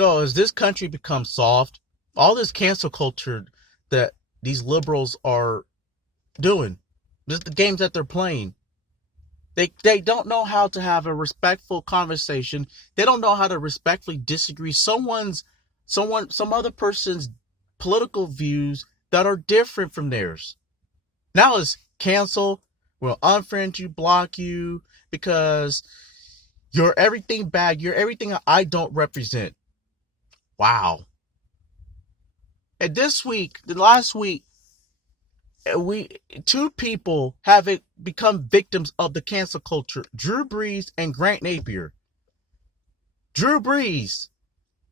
So as this country becomes soft, all this cancel culture that these liberals are doing, just the games that they're playing, they don't know how to have a respectful conversation. They don't know how to respectfully disagree some other person's political views that are different from theirs. Now it's cancel, we'll unfriend you, block you, because you're everything bad. You're everything I don't represent. Wow. And last week, two people have become victims of the cancel culture: Drew Brees and Grant Napear. Drew Brees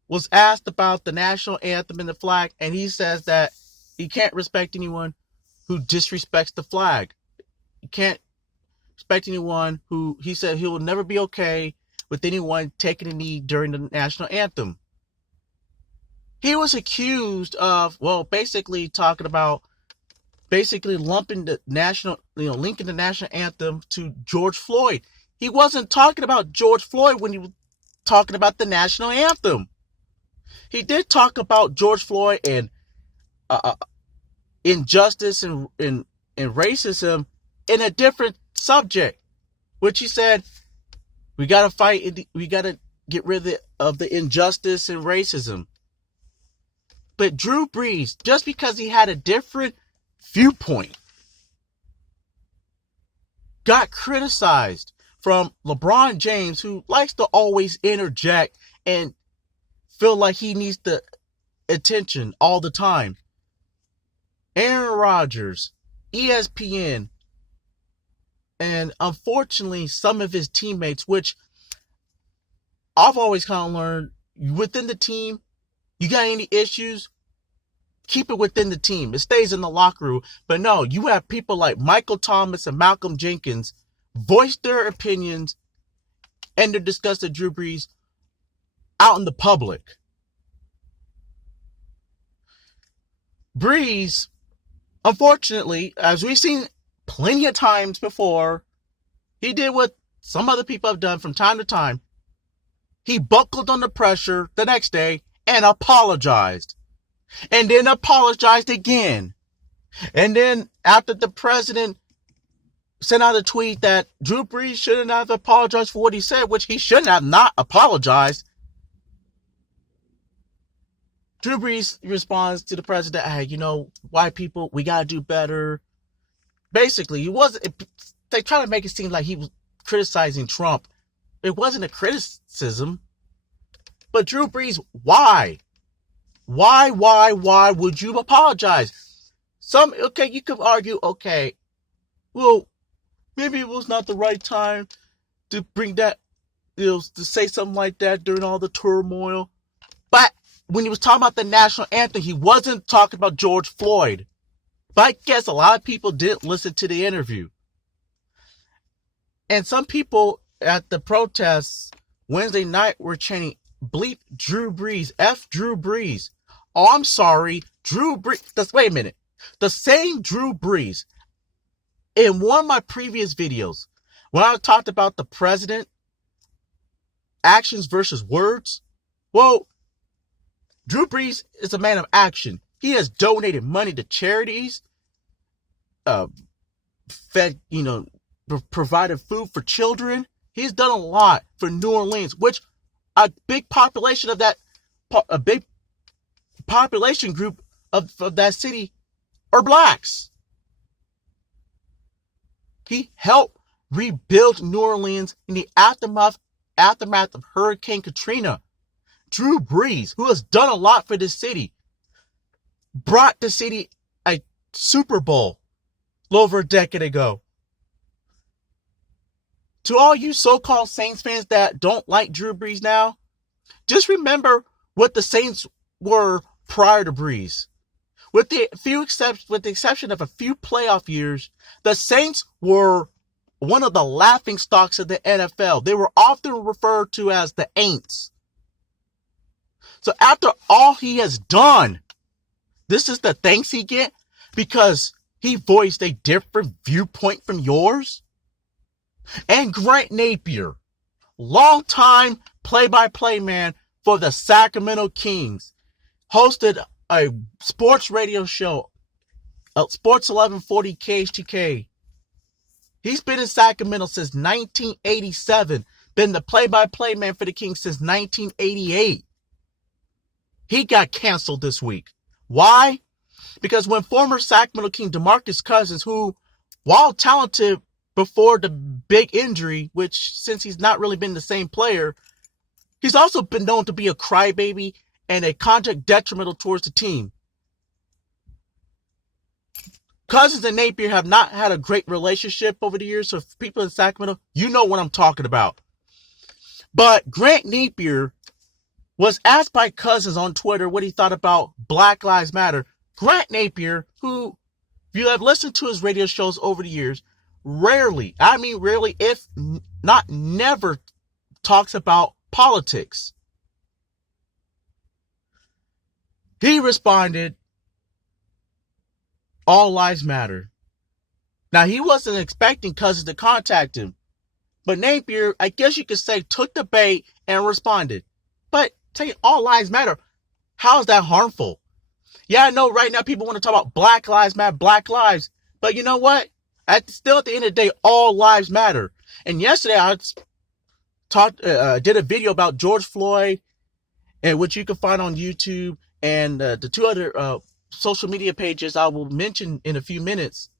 was asked about the national anthem and the flag, and he says that he can't respect anyone who disrespects the flag. You can't respect anyone who, he said, he will never be okay with anyone taking a knee during the national anthem. He was accused of, basically lumping the national, linking the national anthem to George Floyd. He wasn't talking about George Floyd when he was talking about the national anthem. He did talk about George Floyd and injustice and racism in a different subject, which he said, we got to fight, we got to get rid of the injustice and racism. But Drew Brees, just because he had a different viewpoint, got criticized from LeBron James, who likes to always interject and feel like he needs the attention all the time. Aaron Rodgers, ESPN, and unfortunately some of his teammates, which I've always kind of learned, within the team, you got any issues, keep it within the team. It stays in the locker room. But no, you have people like Michael Thomas and Malcolm Jenkins voice their opinions and their disgust of Drew Brees out in the public. Brees, unfortunately, as we've seen plenty of times before, he did what some other people have done from time to time. He buckled under pressure the next day and apologized. And then apologized again. And then after the president sent out a tweet that Drew Brees shouldn't have apologized for what he said, which he shouldn't have not apologized, Drew Brees responds to the president, hey, white people, we got to do better. Basically, they try to make it seem like he was criticizing Trump. It wasn't a criticism. But Drew Brees, why? Why would you apologize? You could argue, well, maybe it was not the right time to bring that, to say something like that during all the turmoil. But when he was talking about the national anthem, he wasn't talking about George Floyd. But I guess a lot of people didn't listen to the interview. And some people at the protests Wednesday night were chanting, bleep Drew Brees, F Drew Brees. Oh, I'm sorry, Drew Brees. Wait a minute. The same Drew Brees, in one of my previous videos, when I talked about the president, actions versus words, well, Drew Brees is a man of action. He has donated money to charities, provided food for children. He's done a lot for New Orleans, which a big population of a big population group of that city are blacks. He helped rebuild New Orleans in the aftermath of Hurricane Katrina. Drew Brees, who has done a lot for this city, brought the city a Super Bowl a little over a decade ago. To all you so-called Saints fans that don't like Drew Brees now, just remember what the Saints were prior to Brees. With the exception of a few playoff years, the Saints were one of the laughing stocks of the NFL. They were often referred to as the Aints. So after all he has done, this is the thanks he get because he voiced a different viewpoint from yours? And Grant Napear, longtime play-by-play man for the Sacramento Kings. Hosted a sports radio show, Sports 1140 KHTK. He's been in Sacramento since 1987. Been the play-by-play man for the Kings since 1988. He got canceled this week. Why? Because when former Sacramento King DeMarcus Cousins, who, while talented before the big injury, which since he's not really been the same player, he's also been known to be a crybaby and a contract detrimental towards the team. Cousins and Napear have not had a great relationship over the years, so for people in Sacramento, you know what I'm talking about. But Grant Napear was asked by Cousins on Twitter what he thought about Black Lives Matter. Grant Napear, who, if you have listened to his radio shows over the years, rarely, if not never, talks about politics. He responded, "All lives matter." Now, he wasn't expecting Cousins to contact him, but Napear, I guess you could say, took the bait and responded. But saying all lives matter, how is that harmful? Yeah, I know right now people want to talk about Black Lives Matter, Black Lives, but you know what? Still at the end of the day, all lives matter. And yesterday I did a video about George Floyd, and which you can find on YouTube, and the two other social media pages I will mention in a few minutes.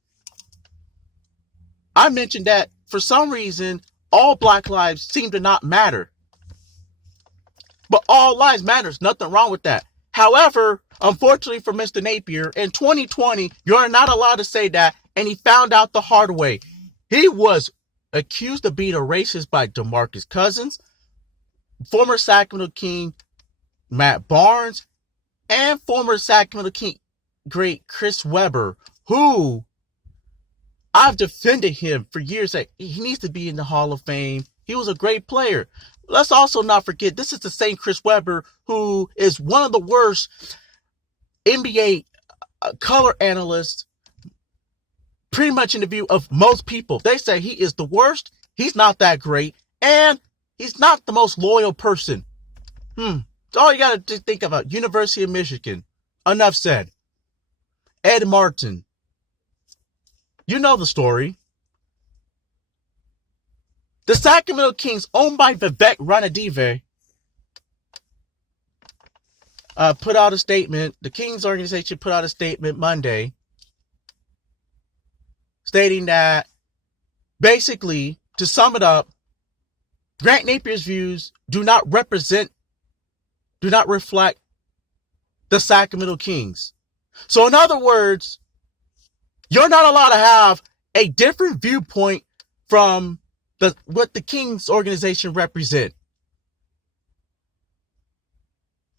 I mentioned that for some reason, all Black lives seem to not matter. But all lives matters. Nothing wrong with that. However, unfortunately for Mr. Napear, in 2020, you're not allowed to say that, and he found out the hard way. He was accused of being a racist by DeMarcus Cousins, former Sacramento King Matt Barnes, and former Sacramento King great Chris Webber, who I've defended him for years that he needs to be in the Hall of Fame. He was a great player. Let's also not forget, this is the same Chris Webber who is one of the worst NBA color analysts, pretty much in the view of most people. They say he is the worst, he's not that great, and he's not the most loyal person. It's all you got to think about. University of Michigan. Enough said. Ed Martin. You know the story. The Sacramento Kings, owned by Vivek Ranadive, put out a statement. The Kings organization put out a statement Monday stating that, basically, to sum it up, Grant Napear's views do not reflect the Sacramento Kings. So in other words, you're not allowed to have a different viewpoint from what the Kings organization represent.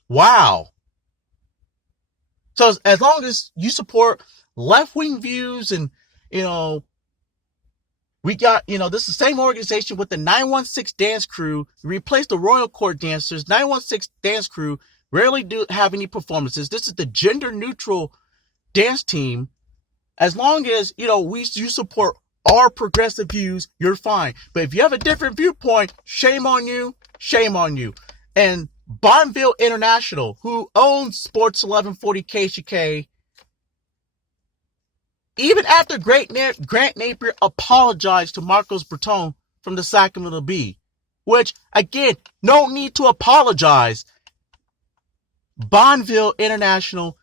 Wow. So as long as you support left-wing views and, we got, this is the same organization with the 916 dance crew, replaced the Royal Court dancers. 916 dance crew rarely do have any performances. This is the gender-neutral dance team. As long as, you support our progressive views, you're fine. But if you have a different viewpoint, shame on you, shame on you. And Bonneville International, who owns Sports 1140 KHK, even after Grant Napear apologized to Marcos Breton from the Sacramento Bee, which, again, no need to apologize, Bonneville International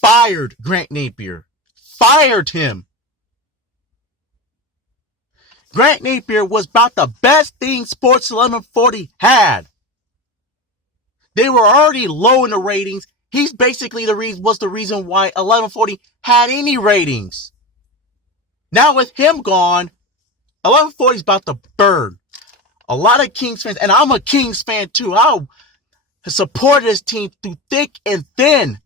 fired Grant Napear. Fired him. Grant Napear was about the best thing Sports 1140 had. They were already low in the ratings. He's basically was the reason why 1140 had any ratings. Now with him gone, 1140 is about to burn. A lot of Kings fans, and I'm a Kings fan too. I supported this team through thick and thin.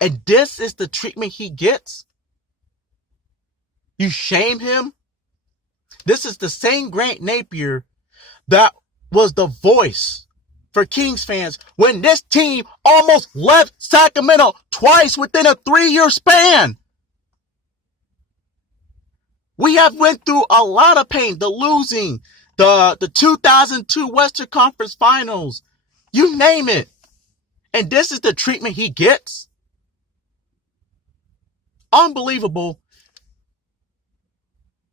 And this is the treatment he gets? You shame him? This is the same Grant Napear that was the voice for Kings fans when this team almost left Sacramento twice within a 3-year span. We have went through a lot of pain. The losing, the 2002 Western Conference Finals, You name it. And this is the treatment he gets? Unbelievable.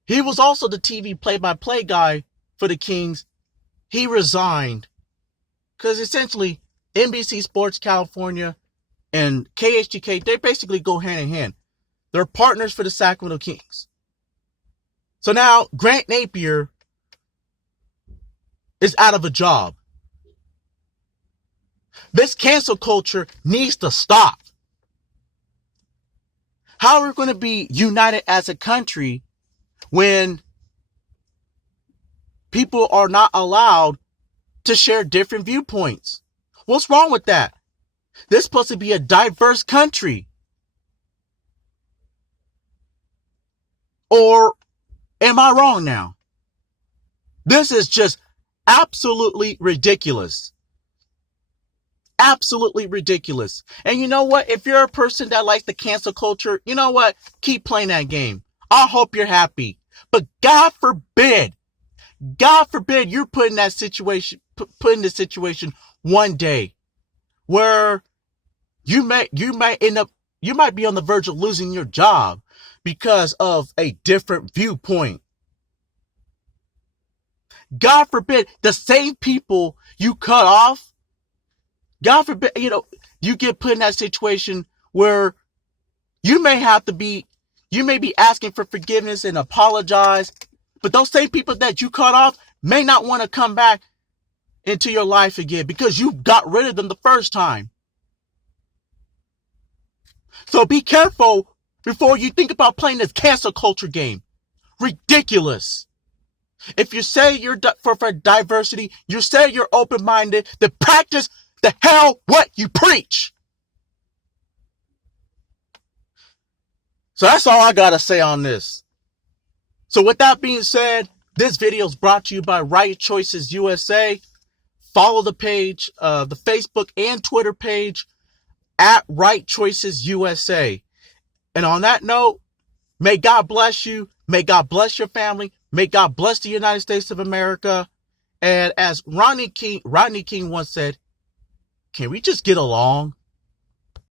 He was also the TV play-by-play guy for the Kings. He resigned because essentially NBC Sports California and KHTK, they basically go hand in hand. They're partners for the Sacramento Kings. So now Grant Napear is out of a job. This cancel culture needs to stop. How are we going to be united as a country when people are not allowed to share different viewpoints? What's wrong with that? This is supposed to be a diverse country. Or am I wrong now? This is just absolutely ridiculous. Absolutely ridiculous. And you know what? If you're a person that likes the cancel culture, you know what? Keep playing that game. I hope you're happy. But God forbid you're put in that situation, put in this situation one day where you might be on the verge of losing your job because of a different viewpoint. God forbid the same people you cut off, God forbid, you get put in that situation where you may be asking for forgiveness and apologize, but those same people that you cut off may not want to come back into your life again because you got rid of them the first time. So be careful before you think about playing this cancel culture game. Ridiculous. If you say you're for diversity, you say you're open-minded, then practice the hell what you preach. So that's all I gotta say on this. So with that being said, this video is brought to you by Right Choices USA. Follow the page, the Facebook and Twitter page at Right Choices USA. And on that note, may God bless you. May God bless your family. May God bless the United States of America. And as Rodney King once said, can we just get along?